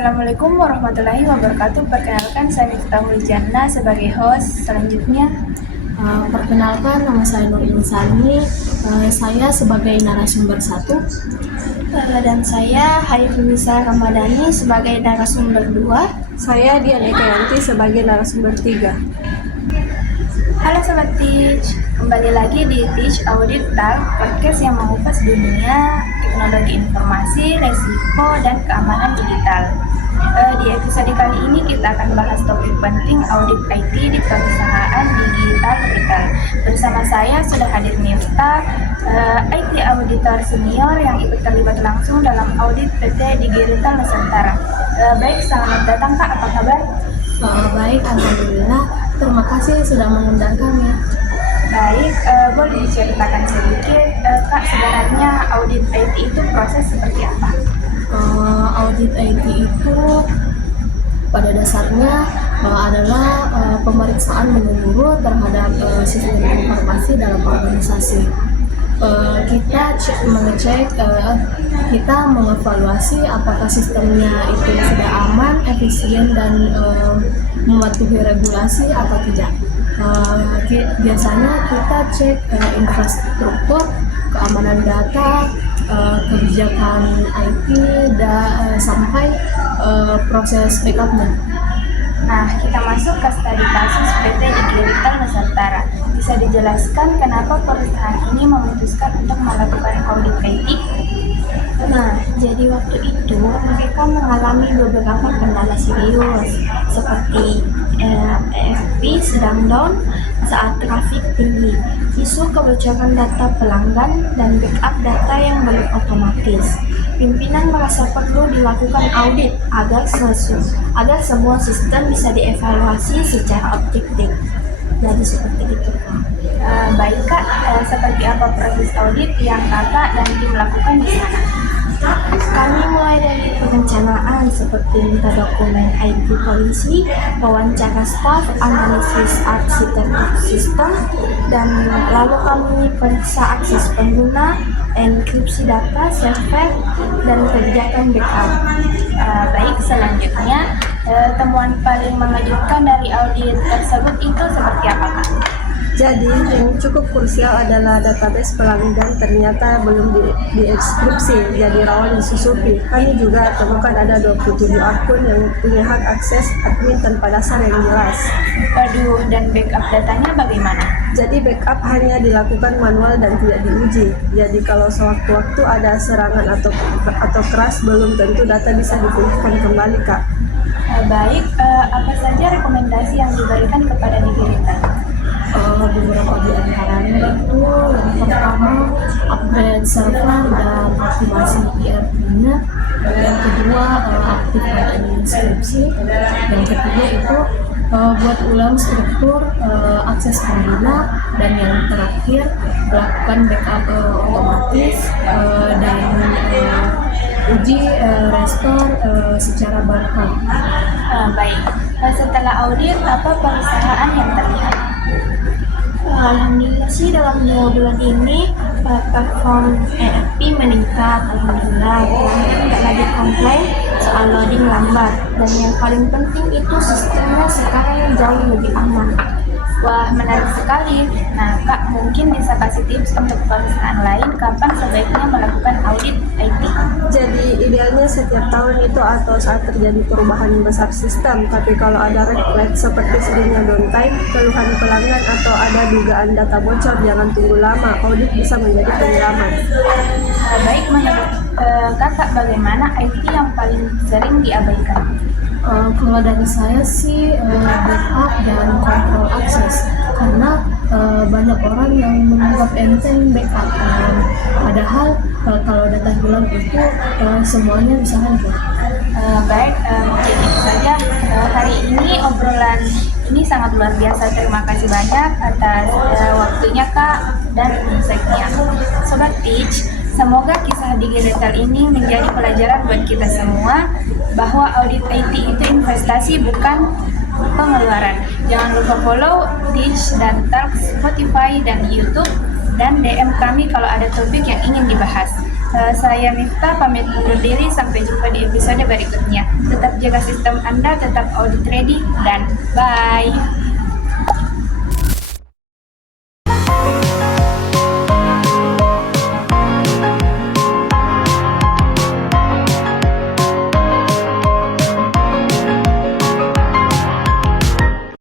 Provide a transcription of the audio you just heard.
Assalamualaikum warahmatullahi wabarakatuh. Perkenalkan, saya Miftah Huljana sebagai host. Selanjutnya, Perkenalkan, nama saya Nur Insani. Saya sebagai narasumber 1. Dan saya Haifunisa Ramadhani sebagai narasumber 2. Saya Dian Ekayanti sebagai narasumber 3. halo Sobat Teach, kembali lagi di Teach Audit Talk, podcast yang mengupas dunia teknologi informasi, resiko, dan keamanan digital. Di episode kali ini kita akan bahas topik penting audit IT di perusahaan digital retail. Bersama saya sudah hadir Miftah, IT auditor senior yang ikut terlibat langsung dalam audit PT Digital Nusantara. Baik, selamat datang Kak, apa kabar? Baik, alhamdulillah. Terima kasih sudah mengundang kami. Baik, boleh diceritakan sedikit Kak, sebenarnya audit IT itu proses seperti apa? Audit IT itu pada dasarnya adalah pemeriksaan menyeluruh terhadap sistem informasi dalam organisasi. Kita mengevaluasi apakah sistemnya itu sudah aman, efisien, dan mematuhi regulasi atau tidak. Biasanya kita cek infrastruktur, keamanan data, kebijakan IT, sampai proses backupnya. Nah, kita masuk ke studi kasus PT Digital Nusantara. Bisa dijelaskan kenapa perusahaan ini memutuskan untuk melakukan audit IT? Nah, jadi waktu itu mereka mengalami beberapa kendala serius seperti EFP sedang down saat traffic tinggi, isu kebocoran data pelanggan, dan backup data yang belum otomatis. Pimpinan merasa perlu dilakukan audit agar semua sistem bisa dievaluasi secara objektif. Jadi seperti itu, Kak. Baik Kak, seperti apa proses audit yang Kakak dan tim lakukan di sana? Kami mulai dari perencanaan seperti minta dokumen IT polisi, wawancara staf, analisis arsitektur sistem, dan lalu kami periksa akses pengguna, enkripsi data, server, dan kebijakan backup. Baik, selanjutnya temuan paling mengejutkan dari audit tersebut itu seperti apa Kak? Jadi yang cukup krusial adalah database pelanggan ternyata belum diekskripsi, jadi rawan disusupi. Kami juga temukan ada 27 akun yang punya hak akses admin tanpa dasar yang jelas. Waduh, dan backup datanya bagaimana? Jadi backup hanya dilakukan manual dan tidak diuji. Jadi kalau sewaktu-waktu ada serangan atau crash, belum tentu data bisa dipulihkan kembali, Kak. Baik, apa saja rekomendasi yang diberikan kepada Digital? Beberapa di antaranya itu yang pertama upgrade server dan aktivasi ERP-nya, yang kedua aktifkan inskripsi, yang ketiga itu buat ulang struktur akses pengguna, dan yang terakhir lakukan backup otomatis dan uji restore secara berkala. Baik, setelah audit apa perusahaan yang terlihat? Alhamdulillah sih dalam 2 bulan ini perform EFP meningkat. Alhamdulillah, pelanggan tidak lagi komplain soal loading lambat, dan yang paling penting itu sistemnya sekarang jauh lebih aman. Wah, menarik sekali. Nah Kak, mungkin bisa kasih tips untuk perusahaan lain kapan sebaiknya melakukan audit IT? Jadi idealnya setiap tahun itu atau saat terjadi perubahan besar sistem. Tapi kalau ada red flag seperti seringnya downtime, keluhan pelanggan, atau ada dugaan data bocor, jangan tunggu lama. Audit bisa menjadi penyelamat. Baik, menurut Kakak bagaimana IT yang paling sering diabaikan? Kalau dari saya sih backup dan kontrol akses, karena banyak orang yang menganggap enteng backup, padahal kalau data hilang itu semuanya bisa hancur. Baik, mungkin itu saja hari ini obrolan ini sangat luar biasa. Terima kasih banyak atas waktunya Kak dan insight-nya. Sobat Teach, semoga kisah digital ini menjadi pelajaran buat kita semua bahwa audit IT itu investasi bukan pengeluaran. Jangan lupa follow Teach dan Talk Spotify dan YouTube dan DM kami kalau ada topik yang ingin dibahas. Saya Miftah pamit undur diri, sampai jumpa di episode berikutnya. Tetap jaga sistem Anda, tetap audit ready, dan bye.